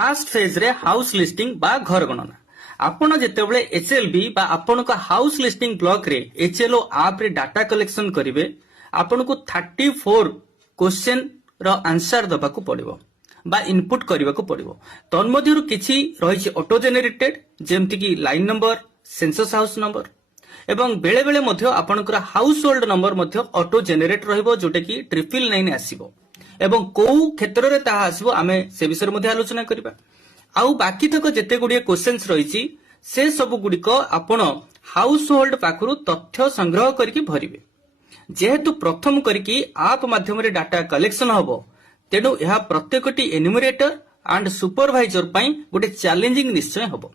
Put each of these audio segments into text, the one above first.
Fast phase रे house listing बा घर गणना आपण जेतेबेले एचएलबी बा आपण को हाउस लिस्टिंग ब्लॉक रे एचएलओ ऐप रे डाटा कलेक्शन करिवे आपण को 34 क्वेश्चन रो आंसर दबा को पड़िबो बा इनपुट करबा को पड़िबो तन्मध्यरु किछि रहिछि ऑटो जेनरेटेड जेमति कि line number census house number एवं बेले बेले मध्य आपनकर हाउस होल्ड नंबर मध्य ऑटो जेनरेट रहइबो जोटे कि 999 आसीबो एवं को क्षेत्र रे ताहा आसीबो आमे से विषय मध्ये आलोचना करबा आउ बाकी तक जेते गुडिए क्वेश्चंस रहिछि से सब गुडी को आपण हाउस होल्ड पाखरु तथ्य संग्रह करके भरिबे जेहेतु प्रथम करके आप माध्यम रे डाटा कलेक्शन हबो तेनु यह प्रत्येकटी एन्यूमरेटर एंड सुपरवाइजर पई गोटे चैलेंजिंग निश्चय हबो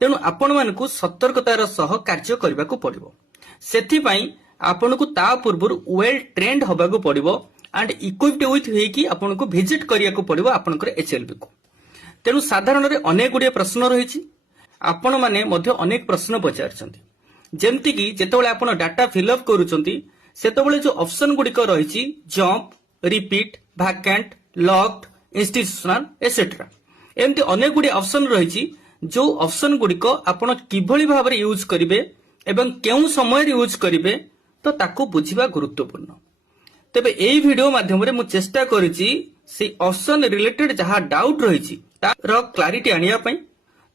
तेनु आपण मानकु सतर्कतार सह कार्य करबा को पड़िबो सेथि पई आपनको ता पूर्व वेल ट्रेंड हबाको पड़िबो एंड इक्विप्ड विथ हेकी आपनको विजिट करिया को पड़िबो आपनकर एचएलबी को तेनु साधारण रे अनेक गुडिए प्रश्न रहिछि आपण माने मध्य अनेक प्रश्न पचारछन्ती जेमति कि जेतेबेले आपण डाटा फिल अप करूछन्ती सेतेबेले जो ऑप्शन गुडी को रहिछि jump repeat vacant locked institutional etcetera एमती अनेक गुडी ऑप्शन रहिछि जो ऑप्शन गुडी को आपण किभली भाबरे यूज करिवे एवं केउ समय यूज करिवे तो ताको बुझिबा गुरुत्वपूर्ण तेबे एई वीडियो माध्यम रे मु चेष्टा करिछि से ऑप्शन रिलेटेड जहा डाउट रहिछि तार क्लैरिटी आनिया पई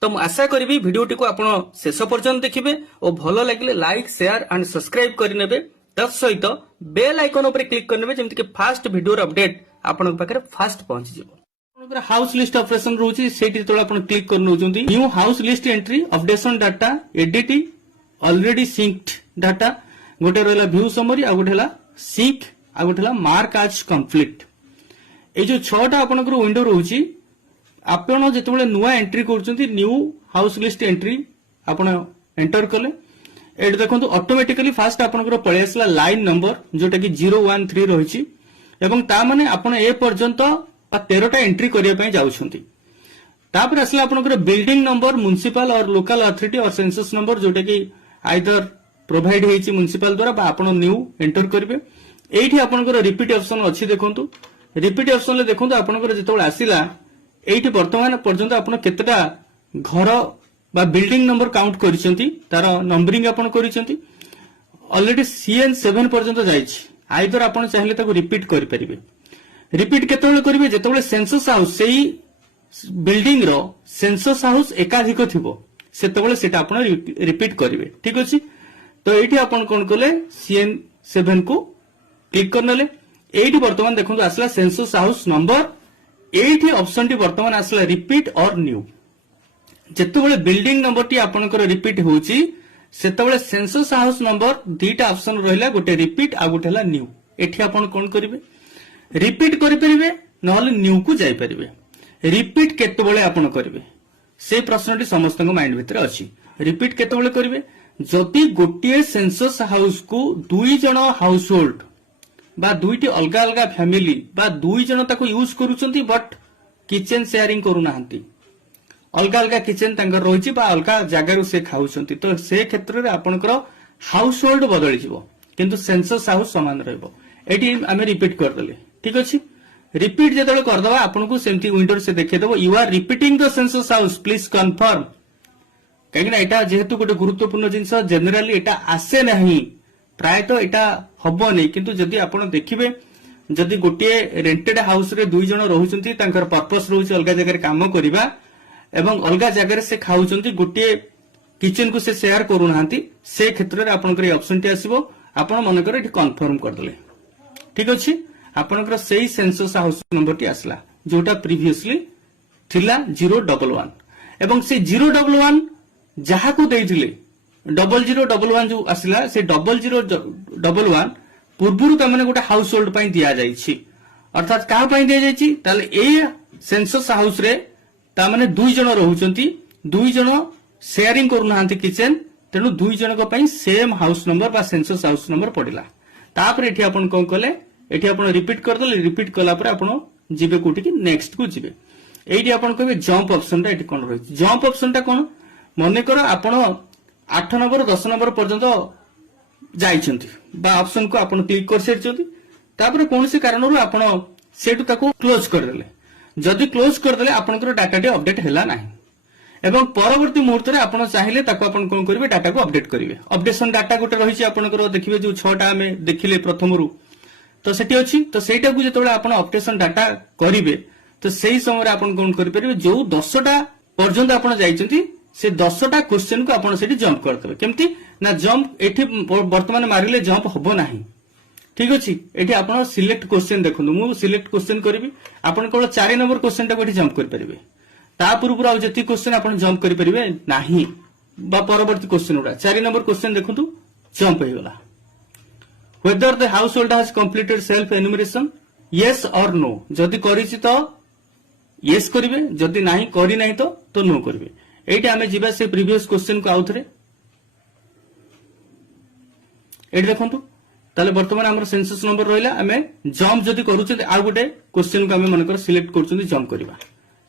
तो मु आशा करबी वीडियोटी को आपण शेष पर्यंत देखिबे और भलो लागिले लाइक शेयर एंड सब्सक्राइब करि नेबे तत् सहित बेल आइकन ऊपर क्लिक करनेबे जेमति कि फास्ट वीडियो अपडेट आपण पाखरे फास्ट पहुंच जिवो हाउस लिस्ट ऑपरेशन रहउछि सेठी तोला आपण क्लिक कर नउचंती new house list entry updation data edit already synced data गोटे रहला व्यू समरी आ गोटे हला सिंक आ गोटे हला मार्क एज कंप्लीट ए जो 6टा आपनकर विंडो रहउछि आपण जेतेबेले नुवा एंट्री करचंती न्यू हाउस लिस्ट एंट्री आपण एंटर कले एड देखंतु ऑटोमेटिकली फास्ट आपनकर पळे आसला लाइन नंबर जोटा कि 013 रहिछि एवं ता माने आपण ए पर्यंत 13टा एंट्री करिया पय जाउछंती तापर आसला आपनकर बिल्डिंग नंबर म्युनिसिपल और लोकल अथॉरिटी और सेंसस नंबर जोटा कि आइदर प्रोवाइड हेछि म्युनिसिपल द्वारा बा आपण न्यू एंटर करिवे एठी आपनकर रिपीट ऑप्शन अछि देखंतु रिपीट ऑप्शन ले देखंतु आपनकर जेतोल आसिला एठी वर्तमान पर्यंत आपण केतटा घर बा बिल्डिंग नंबर काउंट करिसेंती तार नंबरिंग आपण करिसेंती ऑलरेडी सीएन 7 पर्यंत जाइछि आइदर आपण चाहिले ताको रिपीट करि परिबे रिपीट केतोले करिवे जेतोले सेंसस हाउस सेही बिल्डिंग रो सेंसस हाउस एकाधिक थिबो सेतोले सेटा आपण रिपीट करिवे ठीक अछि तो एठी आपण कोन कले सीएन 7 को क्लिक करनले एठी वर्तमान देखंतु आसला सेंसस हाउस नंबर एठी ऑप्शन टी वर्तमान आसला रिपीट और न्यू जेतेबेले बिल्डिंग नंबर टी आपनकर रिपीट होउची सेतेबेले सेंसस हाउस नंबर दीटा ऑप्शन रहला गोटे रिपीट आ गोटे हला न्यू एठी आपण कोन करिवे रिपीट करि परिबे नहले न्यू को जाई परिबे रिपीट केतेबेले आपण करिवे से प्रश्नटी समस्तक माइंड भितर अछि रिपीट केतेबेले करिवे जति गोटिए सेंसस हाउस को दुई जण हाउस होल्ड बा दुईटी अलगा अलगा फैमिली बा दुई जण ताको यूज करूचंती बट किचन शेयरिंग करू नाहंती अलगा अलगा किचन तांकर रहिछि बा अलगा जागारु से खाउछंती तो से क्षेत्र रे आपनकर हाउस होल्ड बदली जिवो किंतु सेंसस हाउस समान रहइबो एटी हमें रिपीट कर देले ठीक अछि रिपीट जेतले कर दबा आपनको सेमती विंडो से देखे देबो you are repeating the census house please confirm काहे ना एटा जेहेतु गोटे गुरुत्वपूर्ण जिंस जनरली एटा आसे नहीं प्राय तो एटा हबो नै किंतु जदी आपण देखिबे जदी गोटे रेंटेड हाउस रे दुई जण रहुचंती तांकर पर्पस रहउछि अलगा जगह रे काम करिबा एवं अलगा जगह से खाउचंती गोटे किचन को से शेयर करू नाहंती से क्षेत्र रे आपनकर ए ऑप्शन टी आसीबो आपण मन करे एठी कंफर्म कर देले ठीक अछि आपनकर सेही सेंसस हाउस नंबर टी आसला जोटा प्रीवियसली थिला 011 एवं से 011 जहा को देइथिले 0011 जो आसला से 0011 पूर्वरु त माने गोटे हाउस होल्ड पई दिया जाईछि अर्थात का पई दिया जाईछि ताले ए सेंसस हाउस रे ता माने दुई जण रहुचंती दुई जण शेयरिंग करू नाहंती किचन तेनु दुई जण को पई सेम हाउस नंबर बा सेंसस हाउस नंबर पडिला तापर एठी आपण कोन कले एठी आपण रिपीट कर देले रिपीट कला पर आपण जिबे कोठी कि नेक्स्ट को जिबे एठी आपण कहबे जंप ऑप्शन ता एठी कोन रहि जंप ऑप्शन ता कोन मने करो आपण 8 नंबर 10 नंबर पर्यंत जाइछंती बा ऑप्शन को आपण क्लिक कर सेरछंती तापर कोनसे कारणरो आपण सेटु ताको क्लोज कर देले जदि क्लोज करदेले आपनकर डाटाटी अपडेट हैला नाही एवं परवर्ती मुहूर्त में आपण चाहिए कौन करेंगे डाटा को अपडेट करेंगे अपडेशन डाटा गोटे रही आपंकर देखिए जो 6टा आम देखिले प्रथम रू तो सेठी अच्छी तो सहीटा को जो आप अपडेशन डाटा करेंगे तो सही समय आप कौन करेंगे जो 10टा पर्यंत आप जाइए से 10टा क्वेश्चन को आप जंप करदे केमती ना जंप ये बर्तमान मारे जंप हम ना ठीक अच्छे ये आप सिलेक्ट क्वेश्चन देखो मुझे सिलेक्ट क्वेश्चन करी आप केवल 4 नंबर क्वेश्चन टाइम जंप करेंगे ता पूर्व आउ जति क्वेश्चन आप जंप करेंगे नाही बा परवर्ती क्वेश्चन गुड़ा 4 नंबर क्वेश्चन देखु जंप हो गला whether the household has completed self enumeration yes or no जदि करिछि तो yes करिवे जदि नाही करि नाही तो नो करिवे एटा हमें जीवा से प्रीवियस क्वेश्चन को आउथरे एटा देखंतु ताले वर्तमान हमर सेंसस नंबर रहिला हमें जंप जदि करूछे आ गोटे क्वेश्चन को हमें मनकर सिलेक्ट करछुंदी जंप करबा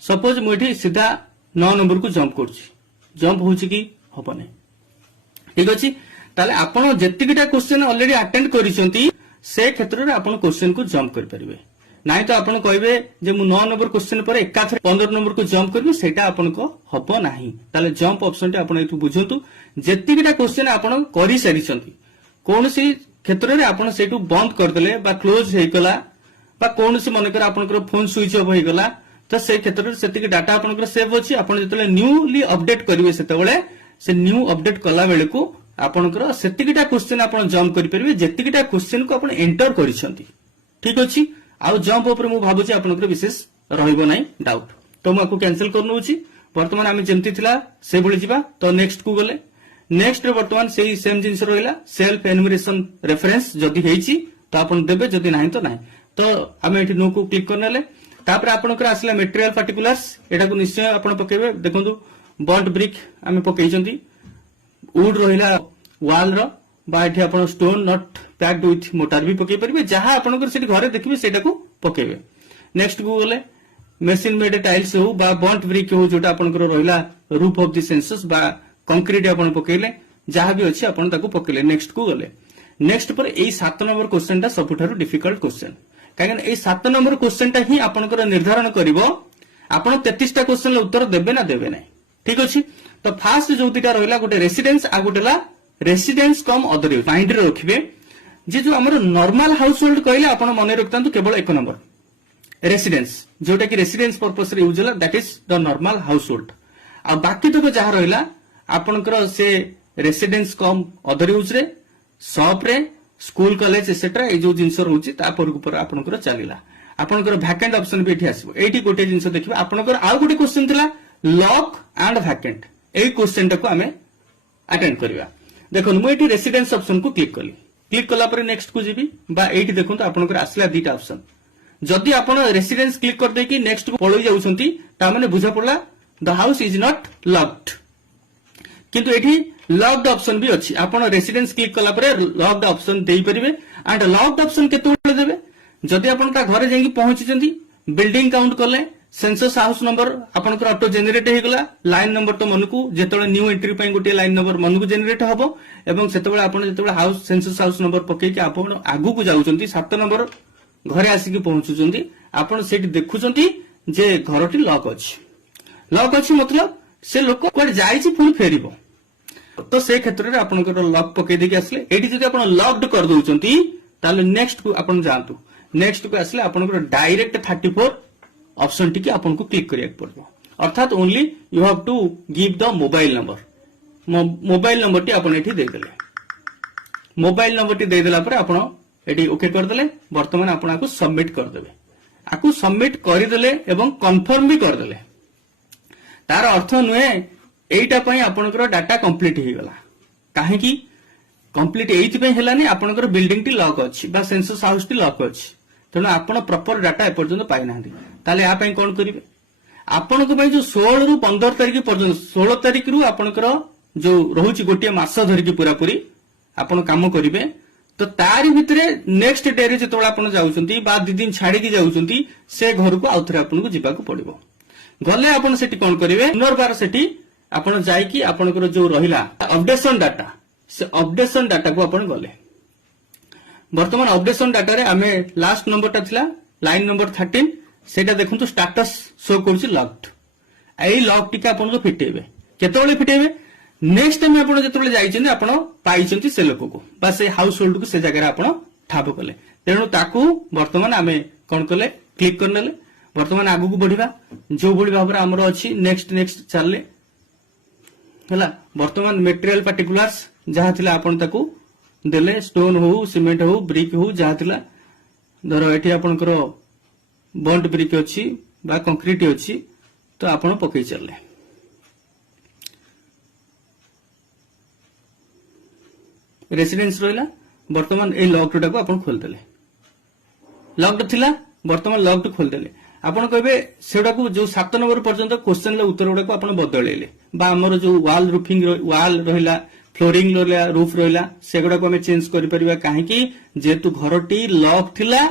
सपोज मुझे सीधा 9 नंबर को जंप कर जंप हो कि हम ठीक अच्छे ताले आपण जेतिकीटा क्वेश्चन ऑलरेडी अटेंड करिसेंती से क्षेत्र में आपण क्वेश्चन को जंप कर परिबे नाही तो आपण कहबे जे मु 9 नंबर क्वेश्चन पर एकाथरे 15 नंबर को जंप करबे सेटा आपण को हबो नाही ताले जंप ऑप्शन टे आपण एतु बुझंतु जेतिकीटा क्वेश्चन आपण करि सारिसेंती कोनसी क्षेत्र में आपण सेटु बंद कर देले बा क्लोज हे गला बा कोनसी मनकर आपनकर फोन स्विच ऑफ हे गला तो से क्षेत्र से डाटा आपनकर सेव अछि आपण जतले न्यूली अपडेट करिवे सेतबेले से न्यू अपडेट कला बेले को आपनकर सेतिकिटा क्वेश्चन आपण जंप करि परिबे जेतिकिटा क्वेश्चन को आपण एंटर करिसंती ठीक अछि आ जंप ऊपर मु भाबुछि आपनकर विशेष रहइबो नै डाउट तो मु आकु कैंसिल करनोछि वर्तमान आमे जेमति थिला से भଳି जिबा तो नेक्स्ट को गले नेक्स्ट रे वर्तमान सेही सेम जिंस रहिला सेल्फ एनुमरेशन रेफरेंस जदि हेछि तो आपण देबे जदि नाही तो नाही तो आमे एठी नो को क्लिक करनेले तापर आपनकर आसला मटेरियल पार्टिकुलर्स एटा को निश्चय आपण पकेबे देखंतु बॉन्ड ब्रिक आमे पकेइचंती वुड रहिला वॉल रो बा एठी आपण stone not packed with motor भी पके परिबे जहां आपनकर सेठी घरे देखिबे सेटा को पकेबे नेक्स्ट को गले मशीन मेड टाइल्स हो बा बॉन्ड ब्रिक हो जोटा आपनकर रहिला रूफ ऑफ द सेंसस बा कंक्रीट आपण पकेले जहां भी अछि आपण ताको पकेले नेक्स्ट को गले नेक्स्ट पर एई 7 नंबर क्वेश्चन ता सबुठारु डिफिकल्ट क्वेश्चन कारण ए 7 नंबर क्वेश्चन टा ही आपनकर निर्धारण करिवो आपण 33टा क्वेश्चन उत्तर देबे ना देबे नै ठीक अछि तो फास्ट जो दुटा रहला गोटे रेसिडेंस आ गोटेला रेसिडेंस कम अदर माइंड रे रखिबे जे जो हमर नॉर्मल हाउस होल्ड कहले आपण मने रखतांतु केवल एक नंबर रेसिडेंस जोटा कि रेसिडेंस पर्पस रे यूज होला that is the normal household आ बाकी तो जहा रहला आपनकर से रेसिडेंस कम अदर यूज रे शॉप रे स्कूल कॉलेज एसेट्रा ए जो जिंस रहउची ता पर ऊपर आपनकर चलीला आपनकर वैकेंट ऑप्शन भी एठी आसीबो एठी गोटे जिंस देखिबा आपनकर आ गोटे क्वेश्चन थिला lock and vacant A question टाको हमें अटेंड करबा देखो मु एठी रेसिडेंस ऑप्शन को क्लिक कला पर नेक्स्ट को जीबी बा एठी देखंतु आपनकर आसला दीटा ऑप्शन जदि आपण रेसिडेंस क्लिक कर दे कि नेक्स्ट को पळई जाउछंती ता माने बुझा पड़ला the house is not locked किंतु एठी लॉक्ड ऑप्शन भी अछि आपण रेसिडेंस क्लिक कला पर लॉक्ड ऑप्शन देई परिबे एंड लॉक्ड ऑप्शन केतोले देबे जदि आपण ता घरे जाई पहुंचीचंती बिल्डिंग काउंट करले सेंसस हाउस नंबर आपनकर ऑटो जनरेट हे गला लाइन नंबर तो मनकू जेतोले न्यू एंट्री पई गोटे लाइन नंबर मनकू जनरेट हबो एवं सेतोले आपण जेतोले हाउस सेंसस हाउस नंबर पके कि आपण आगु को जाउचंती 7 नंबर घरे आसी कि पहुंचुचंती आपण सेठी देखुचंती जे घरटी लॉक अछि मतलब से लोक कोड जाईची पुनी फेरिबो तो से क्षेत्र रे आपनकर लॉक पके देके आसले एठी जदि आपण लॉक्ड कर दोउचंती ताले नेक्स्ट को आपण जानतु नेक्स्ट को आसले आपनकर डायरेक्ट 34 ऑप्शन टी के आपन को क्लिक करिया पड़बो अर्थात only you have to give the mobile number टी आपन एठी दे देले मोबाइल नंबर टी दे देला पर आपन एठी ओके कर देले वर्तमान आपन आको सबमिट कर देबे आको सबमिट करि देले एवं कंफर्म भी कर देले तार अर्थ नुहे एटा पई आपनकर डाटा कंप्लीट हे गला काहे कि कंप्लीट एइथि पई हेलानी आपनकर बिल्डिंग टी लॉक अछि बा सेंसस हाउस टी लॉक अछि तेणु आपण प्रॉपर डाटा एपर्यंत पाई नांदी ताले आ पई कोन करिवे आपनको पई जो 16 रु 15 तारिख पर्यंत 16 तारिख रु आपनकर जो रहुची गोटे मास धरिकी पूरा पूरी आपण काम करिवे तो तारी भितरे नेक्स्ट डे रे जेतोला आपण जाउचंती बा 2 दिन छाडी की जाउचंती से घर को आउथरे आपनको जिबा को पड़िबो गले आपण सेठी कोन करिवे पुनर्बार सेठी आपण जाई कि आपनकर जो रहिला अपडेशन डाटा से अपडेशन डाटा को आपण गले वर्तमान अपडेशन डाटा रे हमें लास्ट नंबर ता थिला लाइन नंबर 13 सेटा देखंतु स्टेटस शो करूची लॉक्ड एई लॉक टिका आपण को फिटेबे केतोले फिटेबे नेक्स्ट टाइम आपण जेतोले जाइछन आपण पाइछंती से लोक को बा से हाउस होल्ड को से जगह आपण ठाप कले तेणु ताकू वर्तमान आमे कोन कले क्लिक करनेले वर्तमान आगु को बढ़िबा जो बड़ी भाबर हमर अछि नेक्स्ट नेक्स्ट चलले हला वर्तमान मटेरियल पार्टिकुलर्स जहा थिला आपण ताकू देले स्टोन हो सीमेंट हो ब्रिक हो जहा थिला धर एठी आपणकर बॉन्ड ब्रिक अछि बा कंक्रीट अछि तो आपण पकई चलले रेसिडेंस रहिला वर्तमान ए लॉक्ड टाको आपण खोल देले लॉक्ड थिला वर्तमान लॉक्ड खोल देले आपण कहबे सेडा को जो 7 नंबर पर्यंत क्वेश्चन ले उत्तर गुडा को आपण बदलेले बा हमर जो वॉल रूफिंग वॉल रहिला फ्लोरिंग रहिला रूफ रहिला सेगुडा को हमें चेंज करि परिबा काहे कि जेतु घरटी लॉक थिला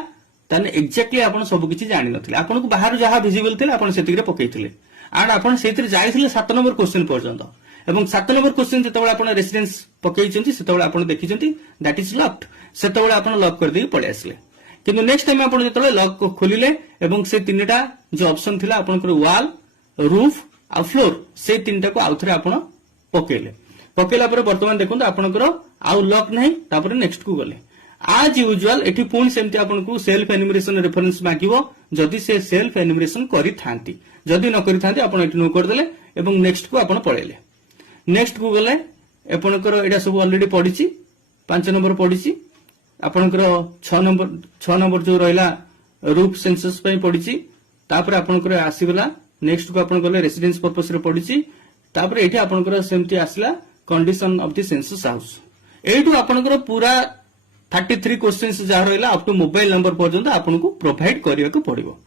तने एक्जेक्टली आपण सब किछि जानि नथिले आपण को बाहर जहा विजिबल थिला आपण सेतिरे पकैथिले आड आपण सेतिरे जाइथिले 7 नंबर क्वेश्चन पर्यंत एवं 7 नंबर क्वेश्चन जेतबेला आपण रेसिडेंस पकैचंती सेतबेला आपण देखिचंती दैट इज लॉक्ड सेतबेला आपण लॉक कर दे पळे आसले किंतु नेक्स्ट टाइम आपण जेतबेला लॉक को खोलिले एवं से तीनटा जो ऑप्शन थिला आपनकर वॉल रूफ आ फ्लोर से तीनटा को आउथरे आपण पकेले पकेला पर वर्तमान देखंतु आपनकर आउ लॉक नाही तापर नेक्स्ट को गले आज यूजुअल एठी पुणी सेमती आपनको सेल्फ एनिमरेशन रेफरेंस मागिवो जदि से सेल्फ एनिमरेशन करि थांती जदि न करि थांती आपण एठी नो कर देले एवं नेक्स्ट को आपण पळेले नेक्स्ट को गले आपनकर एटा सब ऑलरेडी पढिछि 5 नंबर पढिछि आपनकर 6 नंबर जो रहला रूफ सेंसस पई पढिछि तापर आपनकर आसीगला नेक्स्ट को आपण गले रेसिडेंस पर्पस रे पढिछि तापर एठी आपनकर सेमती आसला condition of the census house एठू आपनकर पूरा 33 क्वेश्चंस जा रहला अप टू मोबाइल नंबर पर्यंत आपनको प्रोवाइड करिया को पड़िबो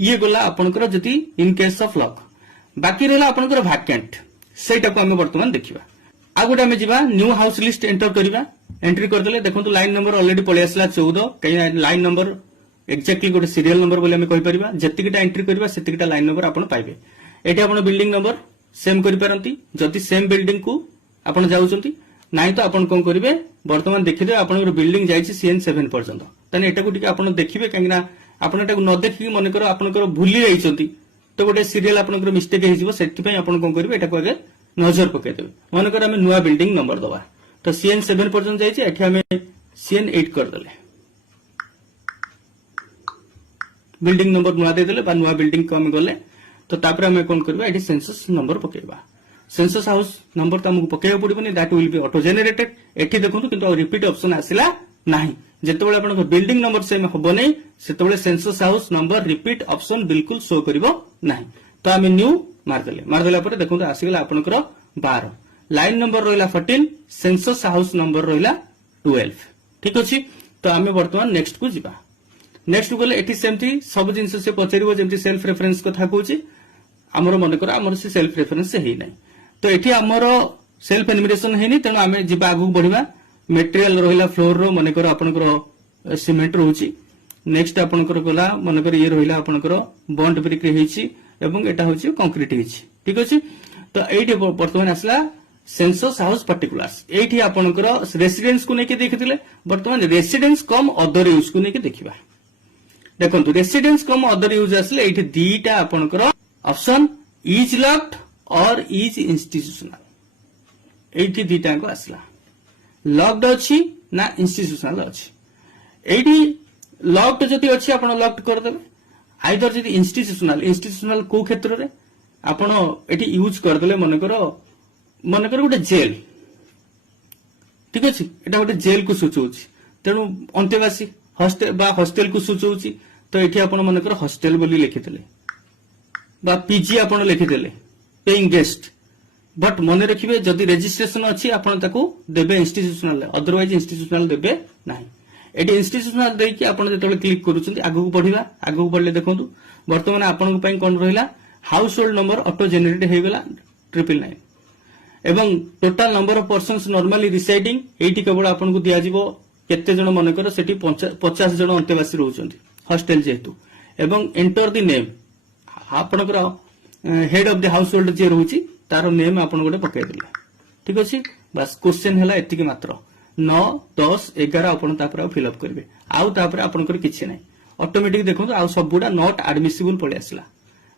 ये गला आपनकर जति इन केस ऑफ लॉक बाकी रहला आपनकर वैकेंट सेटा को हम वर्तमान देखिबा आ गोटे हम जिबा न्यू हाउस लिस्ट एंटर करिबा एंट्री कर देले देखंतु लाइन नंबर ऑलरेडी पळे आसला 14 कई लाइन नंबर एक्जेक्टली गोटे सीरियल नंबर बोले हम कहि परिबा जतिकिटा एंट्री करिबा सेतिकिटा लाइन नंबर आपण पाइबे एठी आपण बिल्डिंग नंबर सेम करि पारंती जति सेम बिल्डिंग को आपण जाउचंती नाही तो आपण कोन करिवे वर्तमान देखिदे आपण बिल्डिंग जाईछि CN7 पर्यंत तने एटा को टिके आपण देखिबे कांगिना आपण एटा को न देखि मन कर आपण भूली जाईचंती तो गोटे सीरियल आपण मिस्टेक हेजिबो सेति पई आपण कोन करिवे एटा को आगे नजर पके देबे मन कर हम नुवा बिल्डिंग नंबर दबा तो CN7 पर्यंत जाईछि एठी हम CN8 कर देले बिल्डिंग नंबर नुवा दे देले बा नुवा बिल्डिंग को हम गले तो तापर हम कोन करबा एठी सेंसस नंबर पकेबा सेंसस हाउस नंबर तो हमको पकेया पड़िबनी that will be auto generated एठी देखंतु किंतु रिपीट ऑप्शन आसिला नाही जेतेबेले आपन बिल्डिंग नंबर सेम होबो नै सेतेबेले census house number repeat option बिल्कुल शो करिवो नाही तो हम न्यू मार देला पर देखंतु आसीगला आपनकर 12 लाइन नंबर रहला 14 सेंसस हाउस नंबर रहला 12 ठीक अछि तो हम वर्तमान नेक्स्ट को जिबा नेक्स्ट गले एठी सेमती सब जिंस से पचरिबो जेमती सेल्फ रेफरेंस कथा कहूची हमर मन कर हमर से सेल्फ रेफरेंस हे नै तो एठी हमर सेल्फ एनिमरेशन हेनी तेनु आमे जिबा आगु बढ़िबा मटेरियल रहिला फ्लोर रो मन कर आपनकर सीमेंट रहउची नेक्स्ट आपनकर गला मन कर ये रहिला आपनकर बॉन्ड ब्रिक हेछि एवं एटा होछि कंक्रीट हेछि ठीक अछि तो एठी वर्तमान आसला सेंसस हाउस पार्टिकुलर्स एठी आपनकर रेसिडेंस को नेके देखिथिले वर्तमान रेसिडेंस कम अदर यूज को नेके देखिबा देखंतु रेसिडेंस कम अदर यूज आसले एठी दीटा आपनकर ऑप्शन इज लॉक्ड और इज इंस्टीट्यूशनल एठी दीटा को आसला लॉक्ड अछि ना इंस्टीट्यूशनल अछि एठी लॉक्ड जति अछि आपण लॉक्ड कर देबे आइदर जति इंस्टीट्यूशनल को क्षेत्र रे आपण एठी यूज कर देले मन कर गोटे जेल ठीक अछि एटा गोटे जेल को सूचौछि तेनु अंतेवासी हॉस्टल बा हॉस्टल को सूचौछि तो एठी आपण मन कर हॉस्टल बोली लिखितले बा पीजी आपण लिखितले पेइंग गेस्ट बट मन रखिबे जदि रजिस्ट्रेशन अछि आपण ताको देबे इंस्टीट्यूशनल अदरवाइज इंस्टीट्यूशनल देबे नाही एटी इंस्टीट्यूशनल देई कि आपण जेतले क्लिक करूछंती आगु बढ़िबा आगु बढ़ले देखंतु वर्तमान आपण पई कोन रहिला household number auto generate हे गेला 999 एवं total number of persons normally residing एटी केवल आपण को दिया जिवो केते जण मन कर सेठी 50 जण अंतेवासी रहउछंती हॉस्टल जेतु एवं एंटर द नेम आपणकर head of the household जे रहउची तार नेम आपण गोटे पकाई देला ठीक अछि बस क्वेश्चन हला एतिकी मात्र 9 10 11 आपण तापर फिल अप करबे आउ तापर आपणकर किछि नै ऑटोमेटिक देखो आ सबुडा नॉट एडमिसिबल पळे आसला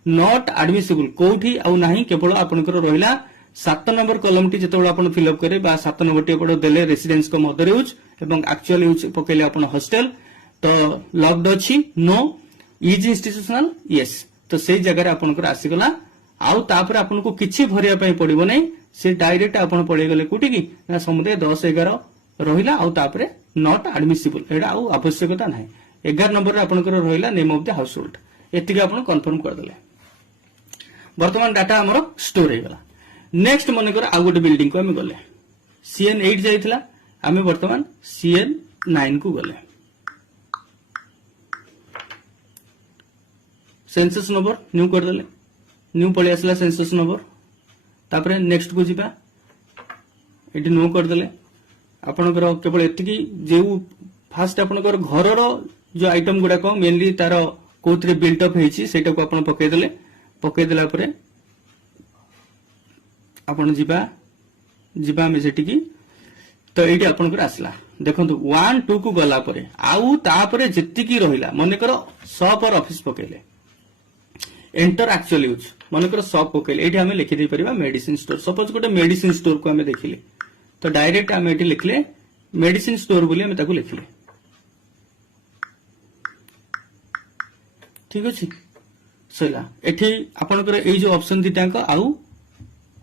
नॉट एडमिसिबल कोठी आउ नाही केवल आपनकर रहिला 7 नंबर कॉलम टी जेतबेला आपण फिल अप करे बा 7 नंबर टी आपण देले रेसिडेंस को मदर यूज एवं एक्चुअल यूज पकेले आपण हॉस्टल तो लॉक्ड अछि नो इज इंस्टीट्यूशनल यस तो से जगह रे आपनकर आसी गला आउ तापर आपनको किछि भरिया पई पड़िबो नै से डायरेक्ट आपण पळे गले कोठी की ना समुदाय 10 11 रहिला आउ तापर नॉट एडमिसिबल एडा आउ आवश्यकता नाही 11 नंबर रे आपनकर रहिला name of the household एतिके आपण कंफर्म कर देले वर्तमान डाटा हमरो स्टोर हे गला नेक्स्ट मन कर आ गोटे बिल्डिंग को हमें गले सीएन 8 जाइथिला हमें वर्तमान सीएन 9 को गले सेंसस नंबर न्यू कर देले न्यू पळे आसला सेंसस नंबर तापरे नेक्स्ट को जिबा एटी नो कर देले आपनकर केवल एतिकी जे फास्ट आपनकर घर रो जो आइटम गुडा को मेनली तार कोथरे बिल्ट अप हेची सेटा को आपन पके देला परे आपण जिबा में सेठी की तो एटी आपनकर आसला देखंतु 1 2 को गला परे आउ तापरे जत्ती रहिला मने करो शॉप और ऑफिस पकेले एंटर एक्चुअल यूज मन कर शॉप पकेले एठी हमें लिखि दे परिबा मेडिसिन स्टोर सपोज गोटे मेडिसिन स्टोर को हमें देखिले तो डायरेक्ट हमें एठी लिखले मेडिसिन स्टोर बोली हमें ताको लिखले ठीक अछि सला एठी आपनकर एई जो ऑप्शन दिटांक आउ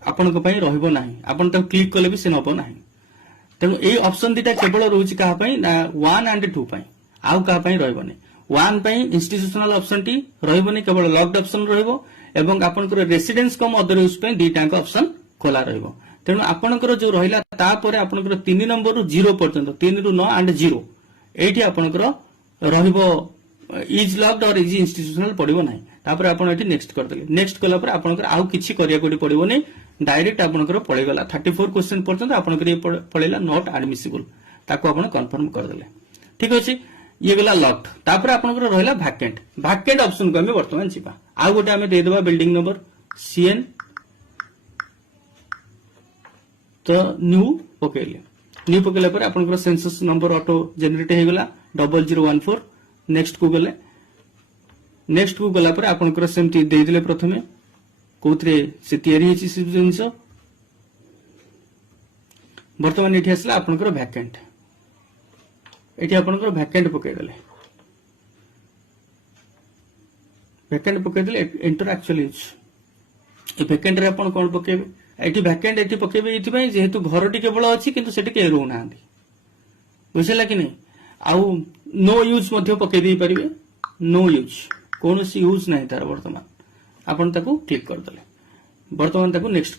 आपनक पई रहइबो नाही आपन त क्लिक करले भी से नबो नाही त एई ऑप्शन दिटा केवल रहउची का पई ना 1 एंड 2 पई आउ का पई रहइबो नै 1 पई इंस्टीट्यूशनल ऑप्शन टी रहइबो नै केवल लॉक्ड ऑप्शन रहइबो एवं आपनकर रेसिडेंस कम अदर यूज पई दीटांक ऑप्शन खोला रहइबो तेनु आपनकर जो रहिला ता परे आपनकर 3 नंबर रु 0 पर्यंत 3 रु 9 एंड 0 एठी आपनकर रहइबो इज लॉक्ड और इज इंस्टीट्यूशनल पड़िबो नाही तापर आपण एठी नेक्स्ट कर देले नेक्स्ट कला पर आपनकर आउ किछि करिया कोडी पड़िबो नै डायरेक्ट आपनकर पळे गला 34 क्वेश्चन पर्यंत आपनकर ये पळेला नॉट एडमिसिबल ताको आपण कंफर्म कर देले ठीक अछि ये गला लॉक्ड तापर आपनकर रहला वैकेंट ऑप्शन को हमें वर्तमान छिपा आ गोटे हमें दे देबा बिल्डिंग नंबर सीएन तो न्यू पकेले पर आपनकर सेंसस नंबर ऑटो जनरेट हे गला 0014 नेक्स्ट को गला पर आपनकर सेमती दे दिले प्रथमे कोथरे से तयारी हेछि से जिंस वर्तमान एठी आसला आपनकर वैकेंट एठी आपनकर वैकेंट पके देले एंटर एक्चुअल यूज ए वैकेंट रे आपण कोन पकेबे एठी वैकेंट एठी पकेबे एठी पई जेहेतु घरटी केवल अछि किंतु सेठी के रहउ नांदी बुझिला कि नै आउ नो यूज मध्य पके दै परिबे नो यूज कोनोसी यूज नै तार वर्तमान आपण ताको क्लिक कर देले वर्तमान ताको नेक्स्ट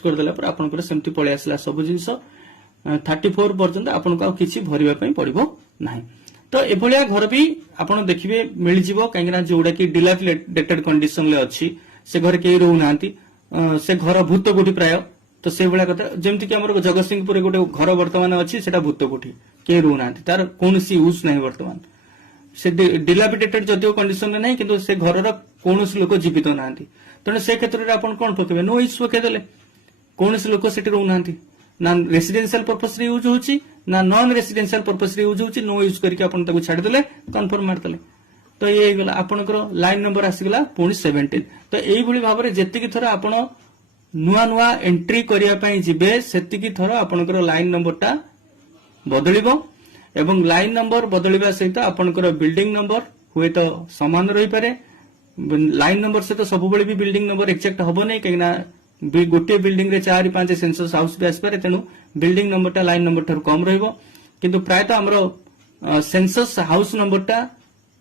कर देला पर आपनकर सेमती पळे आसला सब जिंस 34 पर्यंत आपन को किछि भरिबा पई पड़िबो नाही तो एभलिया घर भी आपण देखिबे मिल जिवो काहेना जोडा कि डिलापिडेटेड कंडीशन ले अछि से घर के रहउ नांती से घर भूत कोठी प्राय तो से भलिया कथा जेमति कि हमर जगतसिंहपुर गोटे घर वर्तमान अछि सेटा भूत कोठी के रहउ नांती तार कोनसी यूज नाही वर्तमान से डिलापिडेटेड जदियो कंडीशन ले नाही किंतु से घर रो कोनसी लोक जीवित नांती तने से क्षेत्र रे आपण कोन पकेबे नो यूज पके देले कोनसी लोक सेठी रहउ नांती ना रेसिडेंशियल पर्पस रे यूज होची ना नॉन रेसिडेंशियल पर्पस रे यूज होची नो यूज करके आपण ताको छाड़ देले कंफर्म मार देले तो ये गला आपनकर लाइन नंबर आसीगला पुणी 17 तो एई भली भाबरे जेतिकी थरा आपण नुआ एंट्री करिया पई जिबे सेतिकी थरा आपनकर लाइन नंबरटा बदलिबो एवं लाइन नंबर बदलिबा सहित आपनकर बिल्डिंग नंबर हुए तो समान रही पारे लाइन नंबर से तो सब बळे भी बिल्डिंग नंबर एक्जेक्ट हबो नै केना गोटे बिल्डिंग रे 4 5 सेंसस हाउस भी आसपारे तेनु बिल्डिंग नंबरटा लाइन नंबर थर कम रहइबो किंतु प्राय तो हमरो सेंसस हाउस नंबरटा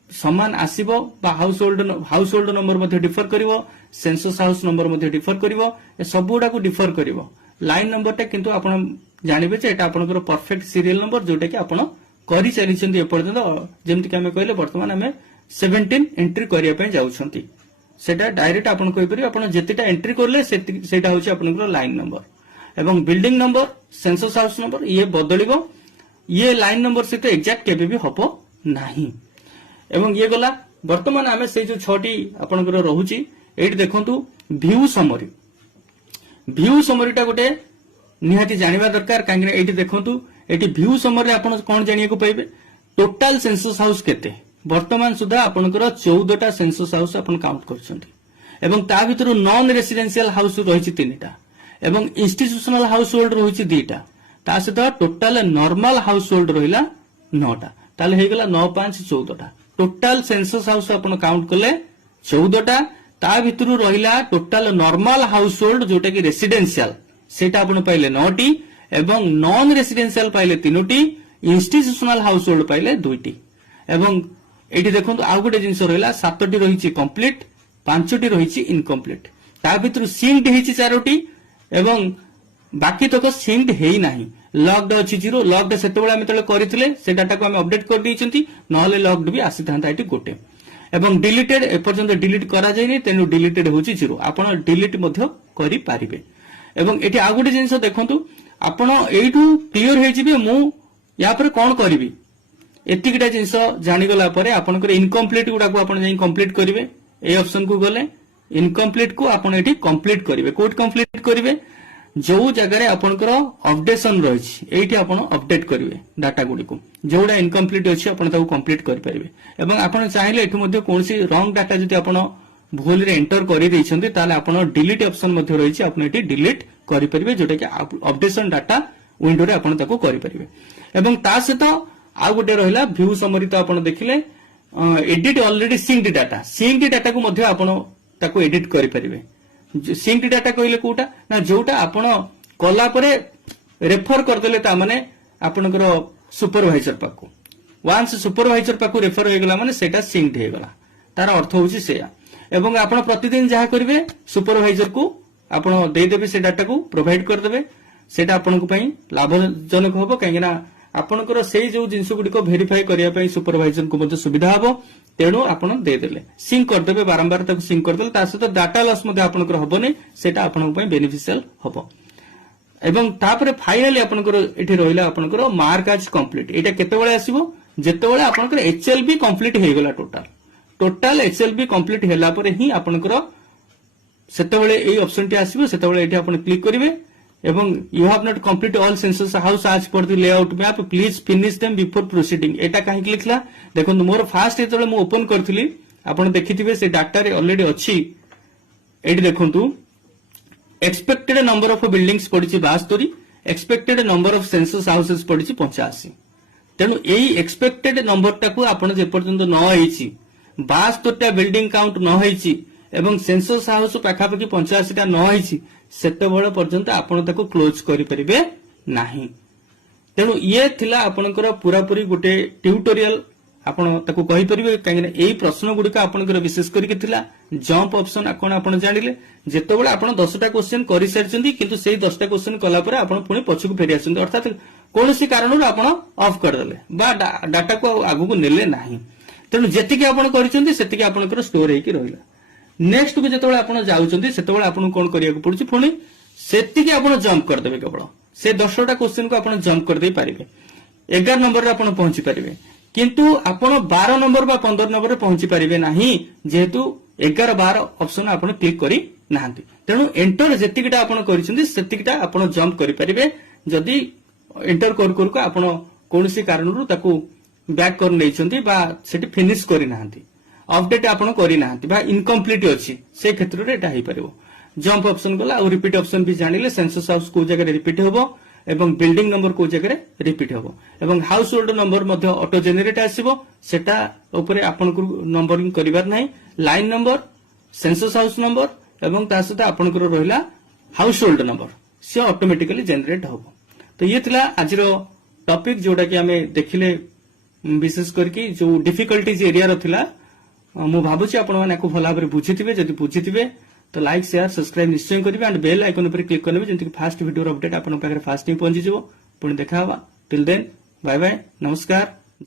समान आसीबो बा हाउस होल्ड नंबर मध्ये डिफर करिवो सेंसस हाउस नंबर मध्ये डिफर करिवो ए सबुडा को डिफर करिवो लाइन नंबरटा किंतु आपण जानिबे जे एटा आपनकर परफेक्ट सीरियल नंबर जोटा कि आपण करि चलिछन्ती ए पर्यंत जेमति कि हमें कहले वर्तमान हमें 17 एंट्री करिया पय जाउछन्ती सेटा डायरेक्ट आपण कहि परि आपण जेतेटा एंट्री करले सेटा होछि आपनकर लाइन नंबर एवं building number census house number ये बदलिबो ये लाइन नंबर से तो एक्जेक्ट केबे भी हबो नाही एवं ये गला वर्तमान आमे से जो 6टी आपनकर रहुछि एठी देखंतु व्यू समरीटा गोटे निहाती जानिबा दरकार कांगे एठी देखंतु एठी व्यू समरी आपण कोन जानिया को पाइबे टोटल सेंसस हाउस केते वर्तमान सुधा आपनकर 14टा सेंसस हाउस आपण काउंट करछंती एवं ता भितरु नॉन रेसिडेंशियल हाउस रहिछि 3टा एवं इंस्टीट्यूशनल हाउस होल्ड रहिछि 2टा ता सहित टोटल नॉर्मल हाउस होल्ड रहिला 9टा ताले हे गेला 9 5 14टा टोटल सेंसस हाउस आपण काउंट कले 14टा ता भितरु रहिला टोटल नॉर्मल हाउस होल्ड जोटा कि रेसिडेंशियल सेटा आपण पाइले 9टी एवं नॉन रेसिडेंशियल पाइले 3टी इंस्टीट्यूशनल हाउस होल्ड पाइले 2टी एवं एठी देखंतु आ गोटे जिंस रहिला 7टी रहिछि कंप्लीट 5टी रहिछि इनकम्प्लीट ता भितरु सिंक्ड हेछि 4टी एवं बाकी तक सिंक्ड हेई नाही लॉक्ड अछि 0 लॉक्ड सेतेबेले हम तले करिथिले से डाटा को हम अपडेट कर दैछंती नहले लॉक्ड भी आसी थांता एठी गोटे एवं डिलीटेड एपर्यंत डिलीट करा जायनी तेनु डिलीटेड होछि 0 आपण डिलीट मध्य करि पारिबे एवं एठी आ गोटे जिंस देखंतु आपण एठू क्लियर हे जिबे मु या पर कोन करिवि एतिकिटा जिंस जानि गला परे आपनकर इनकम्प्लीट गुडा को आपण जाई कंप्लीट करिवे ए ऑप्शन को गले इनकम्प्लीट को आपण एठी कंप्लीट करिवे कोड कंप्लीट करिवे जो जगह आपनकर अपडेशन रही एठी आपण अपडेट करिवे डाटा गुडी को जोडा इनकम्प्लीट अछि आपण ताको कंप्लीट करि परिवे एवं आपण चाहिले एठु मध्ये कोनसी रॉन्ग डाटा जति आपण भूल रे एंटर करि दैछन्ती ताले आपण डिलीट ऑप्शन मध्ये रहिछि आपण एठी डिलीट करि परिवे जोटा कि अपडेशन डाटा विंडो रे आपण ताको करि परिवे एवं ता सहित आ गोटे रहिला व्यू समरी तो आपण देखिले एडिट ऑलरेडी सिंक्ड डाटा को मध्ये आपण ताको एडिट करि परिवे सिंक्ड डाटा कहले कोटा ना जोटा आपण कला परे रेफर कर देले ता माने आपनकर सुपरवाइजर पाको वांस सुपरवाइजर पाको रेफर हो गेला माने सेटा सिंक्ड हे गेला तार अर्थ होछि सेया एवं आपण प्रतिदिन जहा करिवे सुपरवाइजर को आपण दे देबे से डाटा को प्रोवाइड कर देबे सेटा आपण को पई लाभजनक होबो काहेना आपनकर सेई जो जिंस गुडी को वेरीफाई करिया पई सुपरवाइजर को मध्ये सुविधा हबो तेणु आपण दे देले सिंक कर देबे बारंबार तक सिंक कर देले ता सहित डाटा लॉस मध्ये आपनकर हबोनी सेटा आपण पई बेनिफिशियल हबो एवं तापरे फाइनली आपनकर एठी रहिला आपनकर मार्क आज कंप्लीट एटा केते बेले आसीबो जेते बेले आपनकर एचएलबी कंप्लीट हे गेला टोटल एचएलबी कंप्लीट हेला परे ही आपनकर सेते बेले एई ऑप्शन टी आसीबो सेते बेले एठी आपण क्लिक करिवे एवं you have not complete all census house आज पर the layout map please finish them before proceeding एटा काहे लिखला देखो मोर फास्ट जेतले मु ओपन करथिली आपण देखिथिबे से डाटा रे ऑलरेडी अछि एठी देखंतु एक्सपेक्टेड नंबर ऑफ बिल्डिंग्स पडिछि 72 expected number of census houses पडिछि 85 तेनु एई एक्सपेक्टेड नंबर टाकू आपण जे पर्यंत न होईछि 72 टा बिल्डिंग काउंट न होईछि एवं सेंसस हाउस पाखापाखि 85 टा न होईछि सेते बेले पर्यंत आपण ताको क्लोज करि परिबे नाही तेनु ये थिला आपनकर पूरा पूरी गोटे ट्यूटोरियल आपण ताको कहि परिबे काहेना एई प्रश्न गुडी का आपनकर विशेष करिके थिला जंप ऑप्शन आपण जानिले जेते बेले आपण 10 टा क्वेश्चन करि सारचंदी किंतु सेई 10 टा क्वेश्चन कला परे आपण पुनी पछकु फेरि आछंदी अर्थात कोनोसी कारणରୁ आपण ऑफ कर देले बा डाटा को आगु को नेले नाही तेनु जेतिके आपण करिसंदी सेतिके आपनकर स्टोर हेकी रहिला नेक्स्ट को जेते बेले आपण जाउचंदी सेते बेले आपण कोन करिया को पड़छि पुनी सेतिके आपण जंप कर देबे केवल से 10 टा क्वेश्चन को आपण जंप कर दे पारिबे 11 नंबर रे आपण पहुंची पारिबे किंतु आपण 12 नंबर बा 15 नंबर रे पहुंची पारिबे नाही जेहेतु 11 12 ऑप्शन आपण क्लिक करी नाहंती तेनु एंटर जेतिकिटा आपण करिसंदी सेतिकिटा आपण जंप करि पारिबे जदी एंटर कर कर को आपण कोनोसी कारणरू ताको बैक कर नैचंती बा सेठी फिनिश करी नाहंती अपडेट आपण करी नाहंती बा इनकम्प्लीट अछि से क्षेत्र रे एटा हे परिबो जंप ऑप्शन गला और रिपीट ऑप्शन भी जानिले सेंसस हाउस को जगह रिपीट होबो एवं बिल्डिंग नंबर को जगह रिपीट होबो एवं हाउस होल्ड नंबर मध्ये ऑटो जनरेट आसीबो सेटा ऊपर आपण को नंबरिंग करिवार नाही line number census house number एवं ता सहित आपण को रहिला हाउस होल्ड नंबर से ऑटोमेटिकली जनरेट होबो तो ये थिला आजिरो टॉपिक जोडा कि हमें देखिले विशेष करके जो डिफिकल्टीज एरिया रो थिला मु भाबुची आपण माने को भला भाबरे बुझिथिबे जदि बुझिथिबे तो लाइक शेयर सब्सक्राइब निश्चय करिवे एंड बेल आइकन पर क्लिक करबे जेंति फास्ट वीडियो अपडेट आपण पाखरे फास्ट ही पहुंची जिवो पुणी देखा हवा टिल देन बाय बाय नमस्कार।